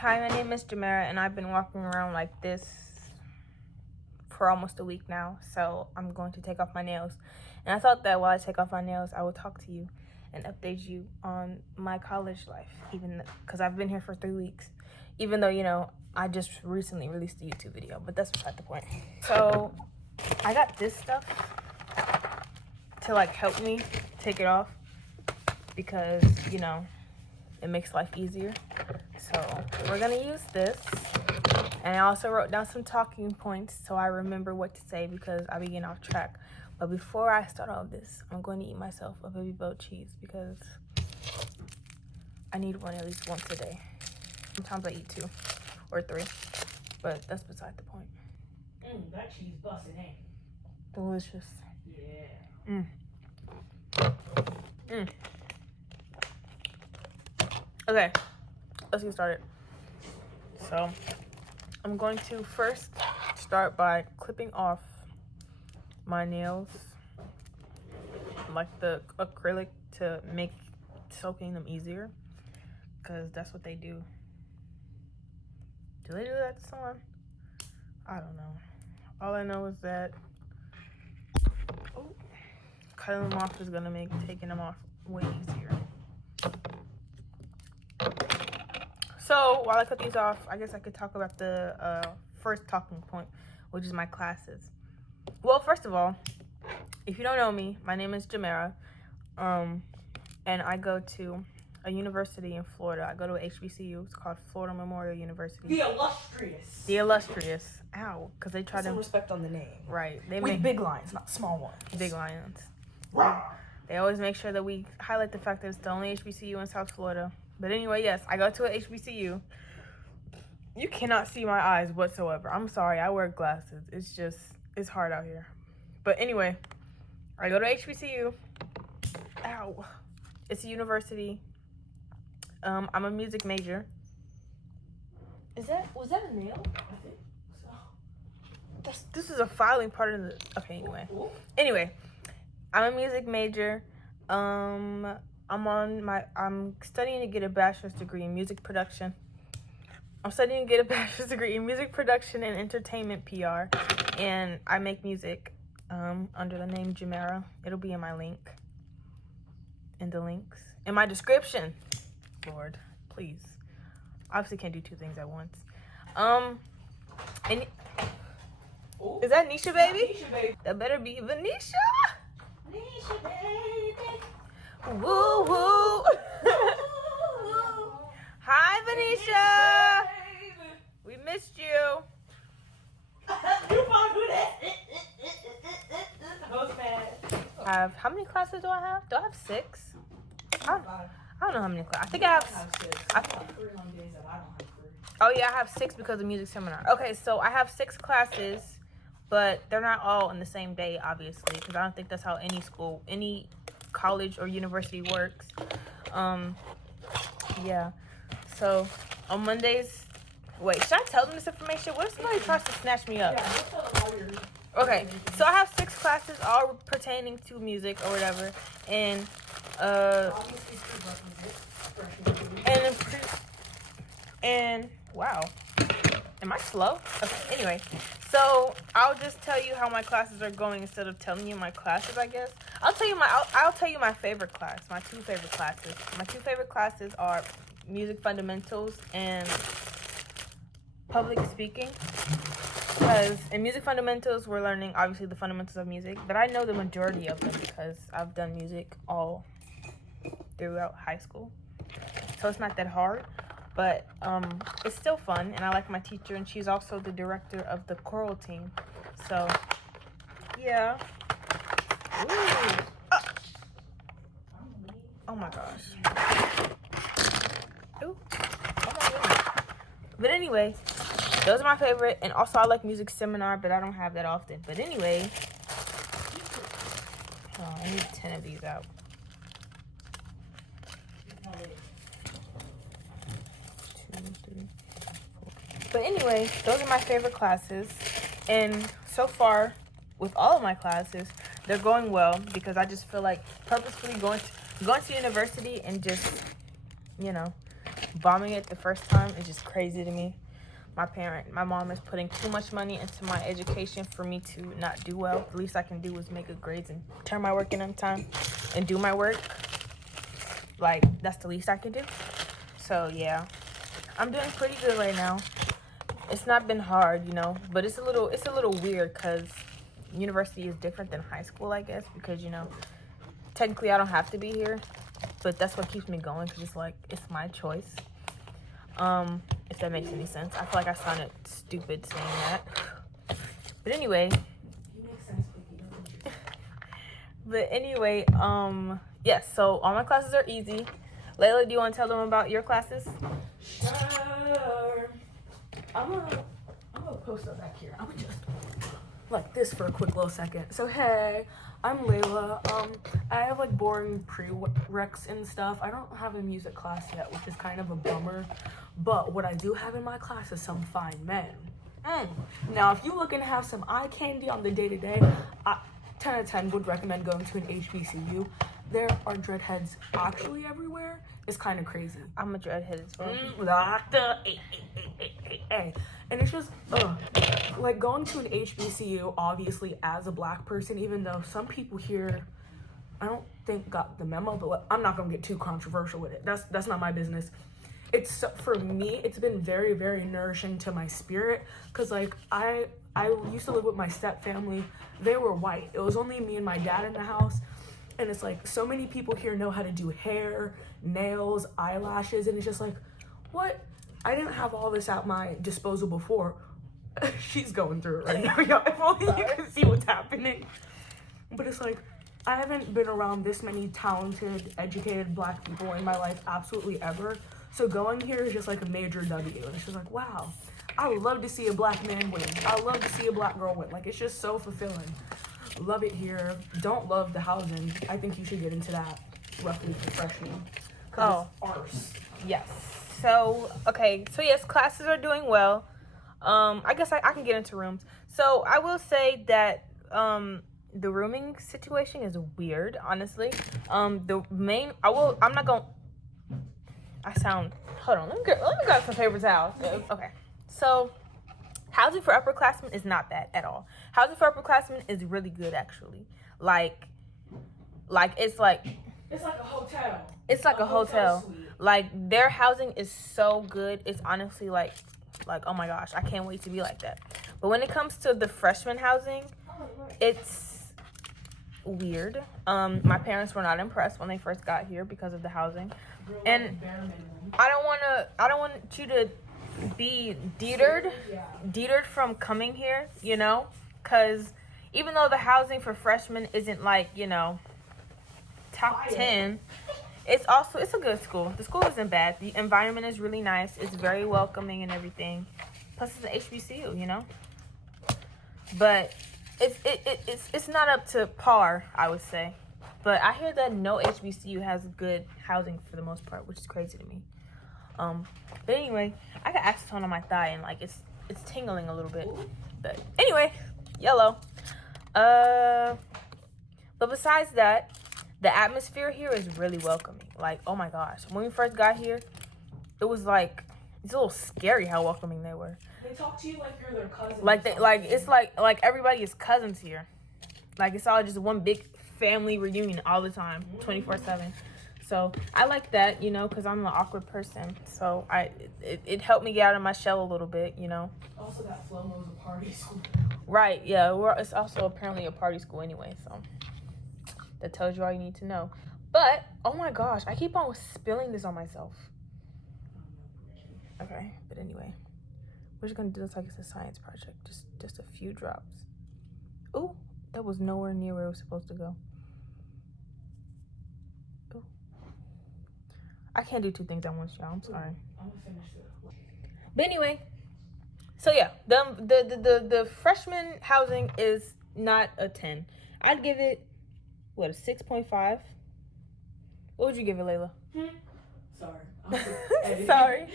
Hi, my name is Jamera, and I've been walking around like this for almost a week now, so I'm going to take off my nails. And I thought that while I take off my nails, I would talk to you and update you on my college life, even because I've been here for 3 weeks, even though, you know, I just recently released a YouTube video, but that's beside the point. So I got this stuff to like help me take it off because, you know, it makes life easier. So we're gonna use this, and I also wrote down some talking points so I remember what to say because I be getting off track. But before I start all of this, I'm going to eat myself a baby goat cheese because I need one at least once a day. Sometimes I eat 2 or 3, but that's beside the point. That cheese busting, eh? Delicious. Yeah. Okay, let's get started. So I'm going to first start by clipping off my nails, like the acrylic, to make soaking them easier, because that's what they do. Do they do that to someone? I don't know. All I know is that cutting them off is gonna make taking them off way easier. So while I cut these off, I guess I could talk about the first talking point, which is my classes. Well, first of all, if you don't know me, my name is Jamera, and I go to a university in Florida. I go to a HBCU. It's called Florida Memorial University. The illustrious. The illustrious. Ow, because they try Some to respect on the name. Right. They With make big lines, not small ones. big lions. Rawr. They always make sure that we highlight the fact that it's the only HBCU in South Florida. But anyway, yes, I go to a HBCU. You cannot see my eyes whatsoever. I'm sorry, I wear glasses. It's hard out here. But anyway, I go to HBCU. Ow. It's a university. I'm a music major. Was that a nail? I think so. This is a filing part of the, okay, anyway. Anyway, I'm a music major. I'm studying to get a bachelor's degree in music production. I'm studying to get a bachelor's degree in music production and entertainment PR, and I make music under the name Jamera. It'll be in my link, in the links, in my description. Lord, please. Obviously can't do 2 things at once. And is that Nisha, baby? Nisha, baby. That better be Venetia. Nisha, baby. Woo woo. Hi, Venetia. We missed you. You found who that? I was mad. How many classes do I have? Do I have 6? Five. I don't know how many classes. I think I have. I have 6. I- I have 3 on days that I don't have 3. Oh yeah, I have 6 because of music seminar. Okay, so I have 6 classes, but they're not all on the same day, obviously, because I don't think that's how any school, any college or university works. Yeah. So on Mondays, wait, should I tell them this information? What if somebody tries to snatch me up? Yeah, let's tell them all your... Okay, so I have 6 classes, all pertaining to music or whatever, and Obviously, prerequisites. and wow, am I slow? Okay, anyway, so I'll just tell you how my classes are going instead of telling you my classes, I guess. I'll tell you my favorite class, my 2 favorite classes. My 2 favorite classes are music fundamentals and public speaking. Because in music fundamentals, we're learning obviously the fundamentals of music, but I know the majority of them because I've done music all throughout high school. So it's not that hard, but it's still fun, and I like my teacher, and she's also the director of the choral team. So yeah. Ooh. Oh my gosh. Ooh. Oh my goodness. But anyway, those are my favorite, and also I like music seminar, but I don't have that often. But anyway, oh, I need 10 of these out. 2, 3, 4. But anyway, those are my favorite classes, and so far with all of my classes, they're going well because I just feel like purposefully going to university and just, you know, bombing it the first time is just crazy to me. My mom is putting too much money into my education for me to not do well. The least I can do is make good grades and turn my work in on time and do my work. Like, that's the least I can do. So, yeah. I'm doing pretty good right now. It's not been hard, you know, but it's a little weird because university is different than high school, I guess, because, you know, technically I don't have to be here, but that's what keeps me going because it's my choice. If that makes any sense. I feel like I sounded stupid saying that. But anyway. You make sense, Cookie. But anyway, yes, so all my classes are easy. Layla, do you want to tell them about your classes? Sure. I'm gonna post that back here. I'm gonna just like this for a quick little second. So hey, I'm Layla. I have like boring prereqs and stuff. I don't have a music class yet, which is kind of a bummer. But what I do have in my class is some fine men. Now, if you're looking to have some eye candy on the day-to-day, 10 out of 10 would recommend going to an hbcu. There are dreadheads actually everywhere. It's kind of crazy. I'm a dreadhead as well. And it's just, like going to an HBCU, obviously, as a black person, even though some people here, I don't think got the memo, but I'm not going to get too controversial with it. That's not my business. It's, for me, it's been very, very nourishing to my spirit, because, like, I used to live with my step family. They were white. It was only me and my dad in the house. And it's like, so many people here know how to do hair, nails, eyelashes, and it's just like, what? I didn't have all this at my disposal before. She's going through it right now, y'all. If only you can see what's happening. But it's like, I haven't been around this many talented, educated black people in my life absolutely ever. So going here is just like a major W. And it's just like, wow, I would love to see a black man win. I would love to see a black girl win. Like, it's just so fulfilling. Love it here. Don't love the housing. I think you should get into that roughly for freshman. Oh, ours. Yes. So, okay. So, yes, classes are doing well. I guess I can get into rooms. So, I will say that the rooming situation is weird, honestly. I'm not going to, hold on. Let me grab some paper towels. Okay. So, housing for upperclassmen is not bad at all. Housing for upperclassmen is really good, actually. Like it's like a hotel. It's like a hotel. Suite. Like, their housing is so good. It's honestly like, oh my gosh, I can't wait to be like that. But when it comes to the freshman housing, it's weird. My parents were not impressed when they first got here because of the housing. And I don't want you to be deterred from coming here, you know, because even though the housing for freshmen isn't like, you know, top 10, it's a good school. The school isn't bad. The environment is really nice. It's very welcoming and everything. Plus it's an HBCU, you know. But it's not up to par, I would say. But I hear that no HBCU has good housing for the most part, which is crazy to me. But anyway, I got acetone on my thigh and like it's tingling a little bit. But anyway, yellow. But besides that, the atmosphere here is really welcoming. Like, oh my gosh, when we first got here, it was like, it's a little scary how welcoming they were. They talk to you like you're their cousin. It's like everybody is cousins here. Like, it's all just one big family reunion all the time, 24/7. So I like that, you know, because I'm an awkward person. So it helped me get out of my shell a little bit, you know. Also, that Flomo's a party school. Right, yeah. It's also apparently a party school anyway, so that tells you all you need to know. But, oh my gosh, I keep on spilling this on myself. Okay, but anyway. We're just going to do this like it's a science project. Just a few drops. Ooh, that was nowhere near where it was supposed to go. Ooh. I can't do two things at once, y'all. I'm sorry. I'm gonna finish it. But anyway, so yeah, the freshman housing is not a 10. I'd give it, what, a 6.5? What would you give it, Layla? Sorry. Sorry.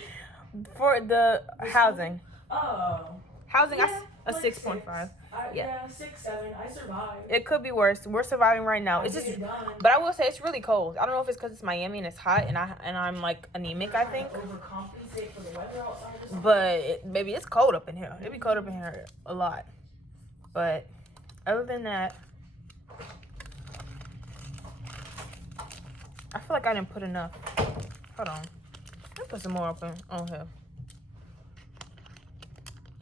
For the housing. Oh. Housing, Yeah, a like 6.5. Yeah, 6, 7. I survived. It could be worse. We're surviving right now. It's just, but I will say it's really cold. I don't know if it's because it's Miami and it's hot, and I'm like anemic, I think. Overcompensate for the weather outside or something. But maybe it's cold up in here. It'd be cold up in here a lot. But other than that, I feel like I didn't put enough. Hold on. Let me put some more up on here.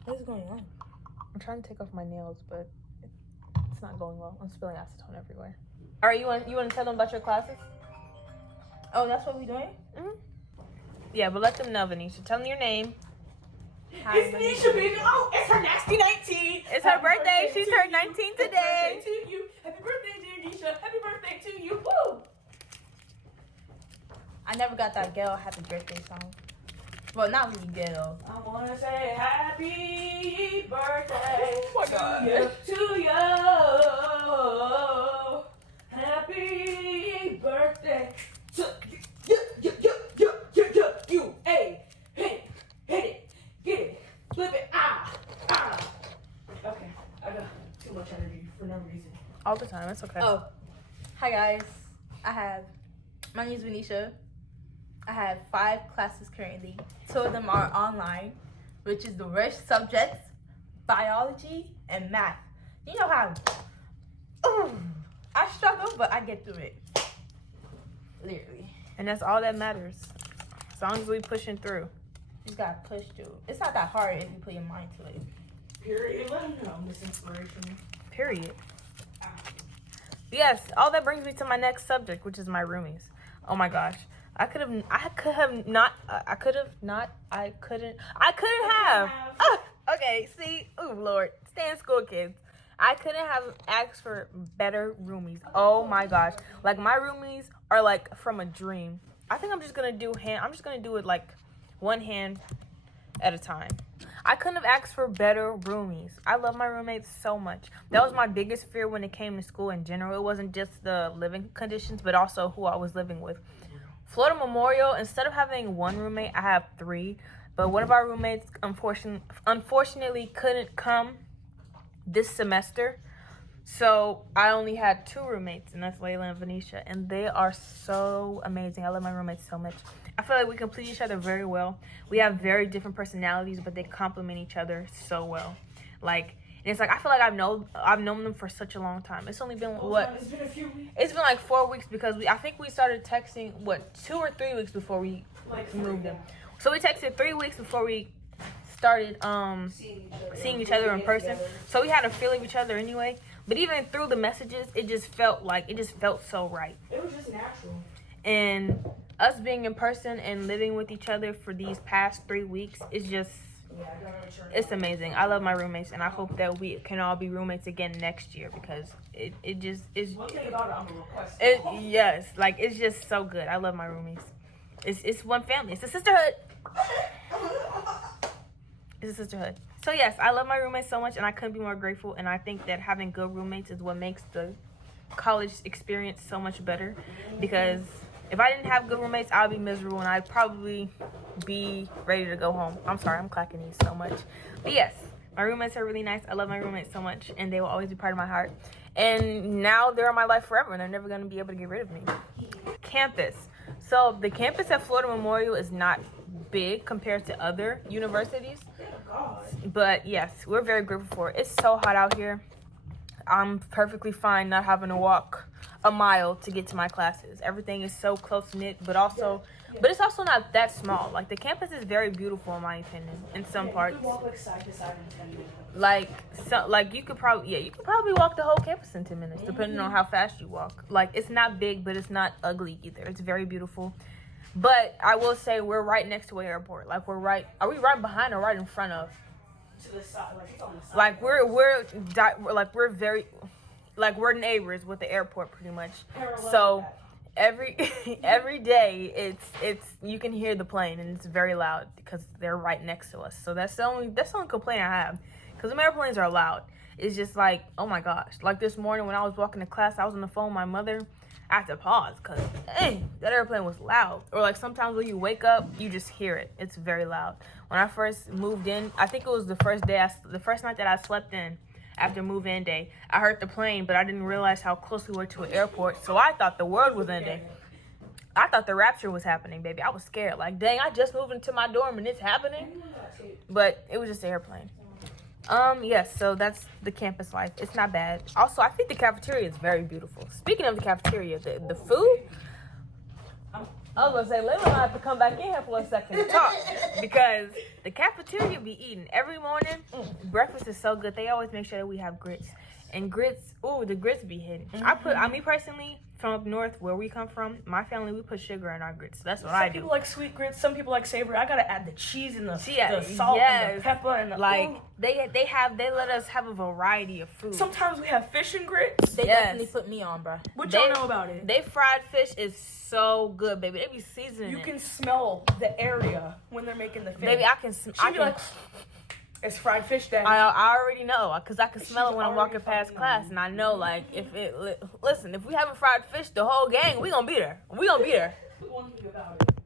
What is going on? I'm trying to take off my nails, but it's not going well. I'm spilling acetone everywhere. All right, you want to tell them about your classes? Oh, that's what we doing? Mm-hmm. Yeah, but let them know, Venetia. Tell them your name. Hi, it's Venetia, baby. Oh, it's her nasty 19. It's her birthday. She turned 19 today. Happy birthday to you. Happy birthday, dear Nisha. Happy birthday to you. Woo! I never got that ghetto happy birthday song. Well, not really ghetto. I want to say happy birthday God. to you. Happy birthday to you. Hey, hit it, get it, flip it, ah. Okay, I got too much energy for no reason. All the time. It's okay. Oh, hi guys. My name is Venetia. I have 5 classes currently. 2 of them are online, which is the worst subjects, biology and math. You know how I struggle, but I get through it. Literally. And that's all that matters. As long as we pushing through. You just gotta push through. It's not that hard if you put your mind to it. Period. Let them know this inspiration. Period. Yes, all that brings me to my next subject, which is my roomies. Oh my gosh. I couldn't have. Okay, see? Ooh, Lord. Stay in school, kids. I couldn't have asked for better roomies. Oh my gosh. Like, my roomies are like from a dream. I think I'm just gonna do it like one hand at a time. I couldn't have asked for better roomies. I love my roommates so much. That was my biggest fear when it came to school in general. It wasn't just the living conditions, but also who I was living with. Florida Memorial, instead of having one roommate, I have 3. But one of our roommates unfortunately couldn't come this semester. So I only had 2 roommates, and that's Layla and Venetia. And they are so amazing. I love my roommates so much. I feel like we complete each other very well. We have very different personalities, but they complement each other so well. Like, and it's like, I feel like I've known them for such a long time. It's only been It's been a few weeks. It's been like 4 weeks because I think we started texting 2 or 3 weeks before we moved them. So we texted 3 weeks before we started seeing each other in person. So we had a feel of each other anyway. But even through the messages, it just felt so right. It was just natural. And us being in person and living with each other for these past 3 weeks is just, it's amazing. I love my roommates, and I hope that we can all be roommates again next year because it just is. One thing about it, I'm a request. Yes, like, it's just so good. I love my roommates. It's one family. It's a sisterhood. It's a sisterhood. So yes, I love my roommates so much, and I couldn't be more grateful. And I think that having good roommates is what makes the college experience so much better. Because if I didn't have good roommates, I'd be miserable, and I'd probably be ready to go home. I'm sorry, I'm clacking these so much. But yes, my roommates are really nice. I love my roommates so much, and they will always be part of my heart. And now they're in my life forever, and they're never going to be able to get rid of me. Campus. So the campus at Florida Memorial is not big compared to other universities. But yes, we're very grateful for it. It's so hot out here. I'm perfectly fine not having to walk a mile to get to my classes. Everything is so close-knit, but it's also not that small. Like, the campus is very beautiful in my opinion in some parts. You walk like side to side in 10 minutes. You could probably walk the whole campus in 10 minutes depending on how fast you walk. Like, it's not big, but it's not ugly either. It's very beautiful. But I will say we're right next to an airport. Like, are we right behind or right in front of? To the side, like it's on the side. Like, we're neighbors with the airport pretty much. So every day it's you can hear the plane, and it's very loud because they're right next to us. So that's the only complaint I have, because the airplanes are loud. It's just like, oh my gosh. Like, this morning when I was walking to class, I was on the phone with my mother. I had to pause because, dang, that airplane was loud. Or like sometimes when you wake up, you just hear it. It's very loud. When I first moved in, I think it was the first night that I slept in after move-in day. I heard the plane, but I didn't realize how close we were to an airport. So I thought the world was ending. I thought the rapture was happening, baby. I was scared. Like, dang, I just moved into my dorm and it's happening. But it was just an airplane. Yes, so that's the campus life. It's not bad. Also, I think the cafeteria is very beautiful. Speaking of the cafeteria, the food, I was gonna say, Layla might have to come back in here for a second to talk because the cafeteria be eating every morning. Breakfast is so good. They always make sure that we have grits. And grits, the grits be hidden. Me personally, from up north where we come from, my family, we put sugar in our grits. That's what I do. Some people like sweet grits, some people like savory. I gotta add the cheese and the salt yes. and the pepper and the they let us have a variety of food. Sometimes we have fish and grits. They definitely put me on, bro. What y'all know about it? They fried fish is so good, baby. They be seasoning. You can smell the area when they're making the fish. Baby, I can. It's fried fish day. I already know because I can smell it when I'm walking past class, and I know like if we having fried fish, the whole gang we gonna be there.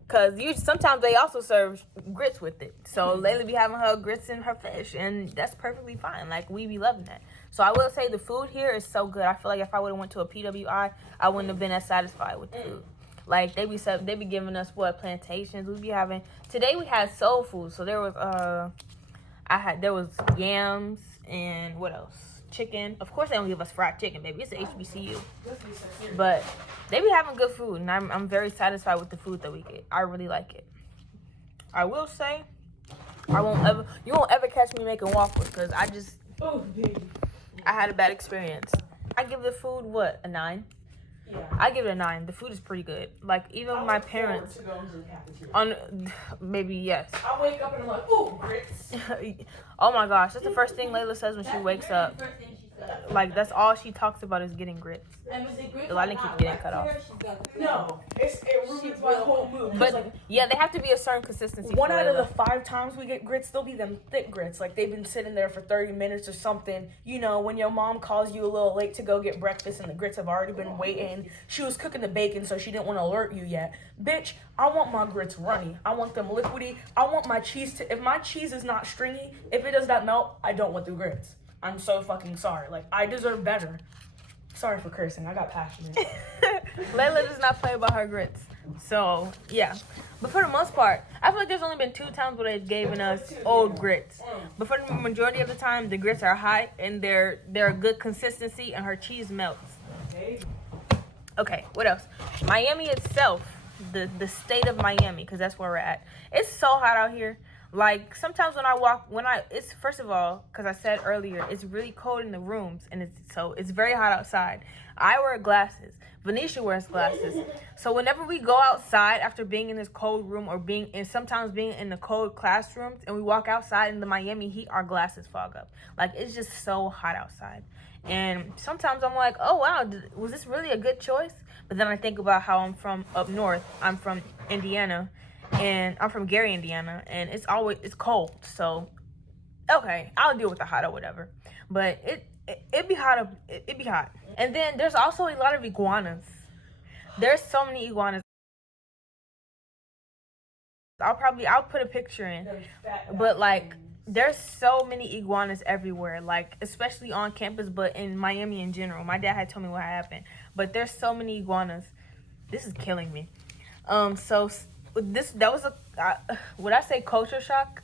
Cause sometimes they also serve grits with it. So Layla be having her grits and her fish, and that's perfectly fine. Like we be loving that. So I will say the food here is so good. I feel like if I would have went to a PWI, I wouldn't have been as satisfied with the food. Like they be giving us plantations. Today we had soul food. So there was there was yams and what else? Chicken. Of course they don't give us fried chicken, baby. It's an HBCU. But they be having good food, and I'm very satisfied with the food that we get. I really like it. I will say, you won't ever catch me making waffles because I had a bad experience. I give the food a 9? Yeah. I give it a 9. The food is pretty good. Like even my parents maybe yes. I wake up and I'm like, ooh, grits. Oh my gosh, that's the first thing Layla says when she wakes up. Like that's all she talks about is getting grits. The lighting keeps getting cut off. No, it ruins my whole mood. But yeah, they have to be a certain consistency. One out of the 5 times we get grits, they'll be them thick grits. Like they've been sitting there for 30 minutes or something. You know, when your mom calls you a little late to go get breakfast and the grits have already been waiting. She was cooking the bacon, so she didn't want to alert you yet. Bitch, I want my grits runny. I want them liquidy. I want my cheese if my cheese is not stringy, if it does not melt, I don't want the grits. I'm so fucking sorry. Like, I deserve better. Sorry for cursing. I got passionate. Layla does not play about her grits. So, yeah. But for the most part, I feel like there's only been 2 times where they've given us old grits. But for the majority of the time, the grits are high and they're a good consistency and her cheese melts. Okay, what else? Miami itself, the state of Miami, because that's where we're at. It's so hot out here. Like, sometimes it's, first of all, because I said earlier, it's really cold in the rooms, and it's very hot outside. I wear glasses. Venetia wears glasses. So whenever we go outside after being in this cold room or sometimes being in the cold classrooms, and we walk outside in the Miami heat, our glasses fog up. Like, it's just so hot outside. And sometimes I'm like, oh, wow, was this really a good choice? But then I think about how I'm from up north. I'm from Indiana. And I'm from Gary, Indiana, and it's cold. So, okay, I'll deal with the hot or whatever. But it be hot. It be hot. And then there's also a lot of iguanas. There's so many iguanas. I'll put a picture in. But like, there's so many iguanas everywhere. Like, especially on campus, but in Miami in general. My dad had told me what happened. But there's so many iguanas. This is killing me. That was would I say culture shock?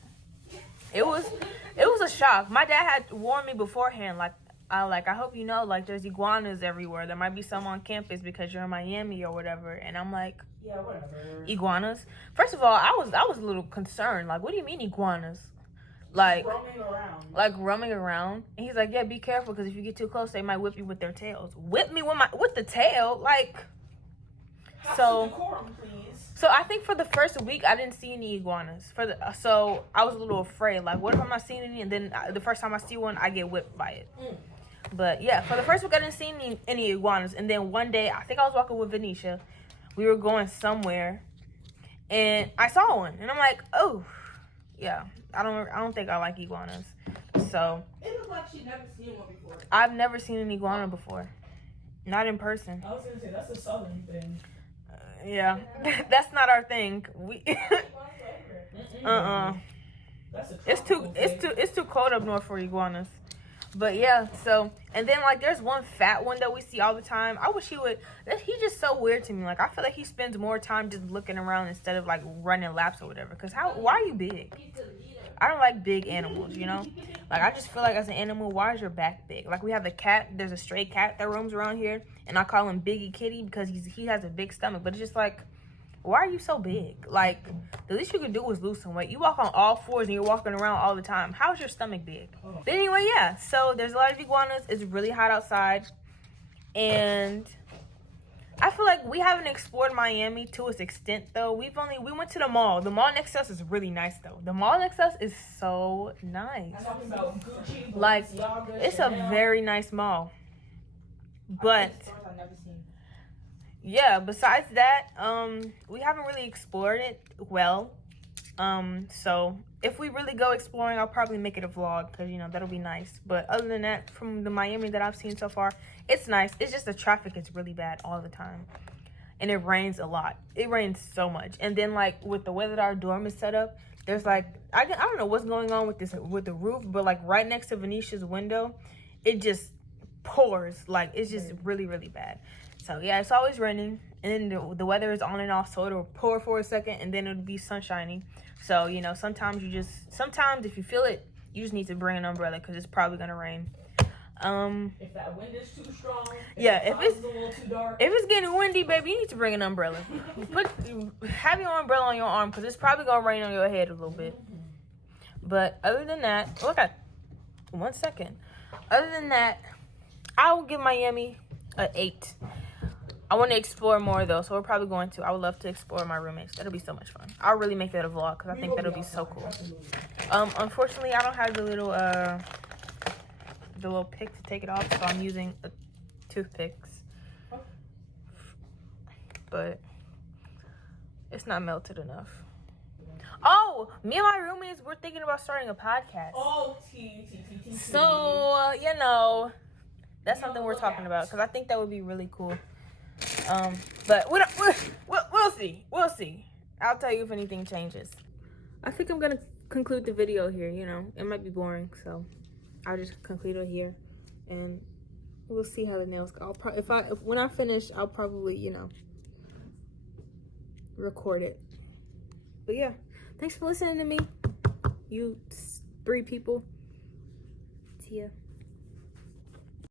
It was a shock. My dad had warned me beforehand, I hope you know, like, there's iguanas everywhere. There might be some on campus because you're in Miami or whatever. And I'm like, yeah, whatever. Iguanas? First of all, I was a little concerned. Like, what do you mean iguanas? Like roaming around. And he's like, yeah, be careful because if you get too close, they might whip you with their tails. Whip me with the tail? Like, So I think for the first week, I didn't see any iguanas. So I was a little afraid. Like, what if I'm not seeing any? And then the first time I see one, I get whipped by it. But yeah, for the first week, I didn't see any iguanas. And then one day, I think I was walking with Venetia. We were going somewhere, and I saw one. And I'm like, oh, yeah. I don't think I like iguanas. So it looks like she's never seen one before. I've never seen an iguana before. Not in person. I was gonna say that's a southern thing. Yeah, that's not our thing. We That's a it's too cold up north for iguanas. But yeah, so and then like there's one fat one that we see all the time. I wish he would. He's just so weird to me. Like I feel like he spends more time just looking around instead of like running laps or whatever. Cause why are you big? I don't like big animals, you know? Like, I just feel like as an animal, why is your back big? Like, we have the cat. There's a stray cat that roams around here. And I call him Biggie Kitty because he has a big stomach. But it's just like, why are you so big? Like, the least you can do is lose some weight. You walk on all fours and you're walking around all the time. How's your stomach big? But anyway, yeah. So, there's a lot of iguanas. It's really hot outside. And I feel like we haven't explored Miami to its extent, though. We went to the mall. The mall next to us is really nice, though. The mall next to us is so nice. I'm talking about Gucci, Like, it's a very nice mall. But yeah, besides that, we haven't really explored it well. So if we really go exploring, I'll probably make it a vlog because, you know, that'll be nice. But other than that, from the Miami that I've seen so far, it's nice. It's just the traffic is really bad all the time. And it rains a lot. It rains so much. And then, like, with the way that our dorm is set up, there's, like, I don't know what's going on with the roof, but, like, right next to Venetia's window, it just pours. Like, it's just really, really bad. So, yeah, it's always raining. And then the weather is on and off, so it'll pour for a second, and then it'll be sunshiny. So, you know, sometimes if you feel it, you just need to bring an umbrella because it's probably going to rain. If that wind is too strong, if it's a little too dark. If it's getting windy, baby, you need to bring an umbrella. Have your umbrella on your arm because it's probably going to rain on your head a little bit. But other than that, okay, 1 second. Other than that, I will give Miami an 8. I want to explore more, though, so we're probably going to. I would love to explore my roommates. That'll be so much fun. I'll really make that a vlog because I think that'll be so cool. Unfortunately, I don't have the little pick to take it off, so I'm using toothpicks. But it's not melted enough. Oh, me and my roommates, we're thinking about starting a podcast. Oh, So, you know, that's something we're talking about because I think that would be really cool. But we'll see. We'll see. I'll tell you if anything changes. I think I'm gonna conclude the video here. You know, it might be boring, so I'll just conclude it here, and we'll see how the nails go. When I finish, I'll probably, you know, record it. But yeah, thanks for listening to me, you 3 people. See ya.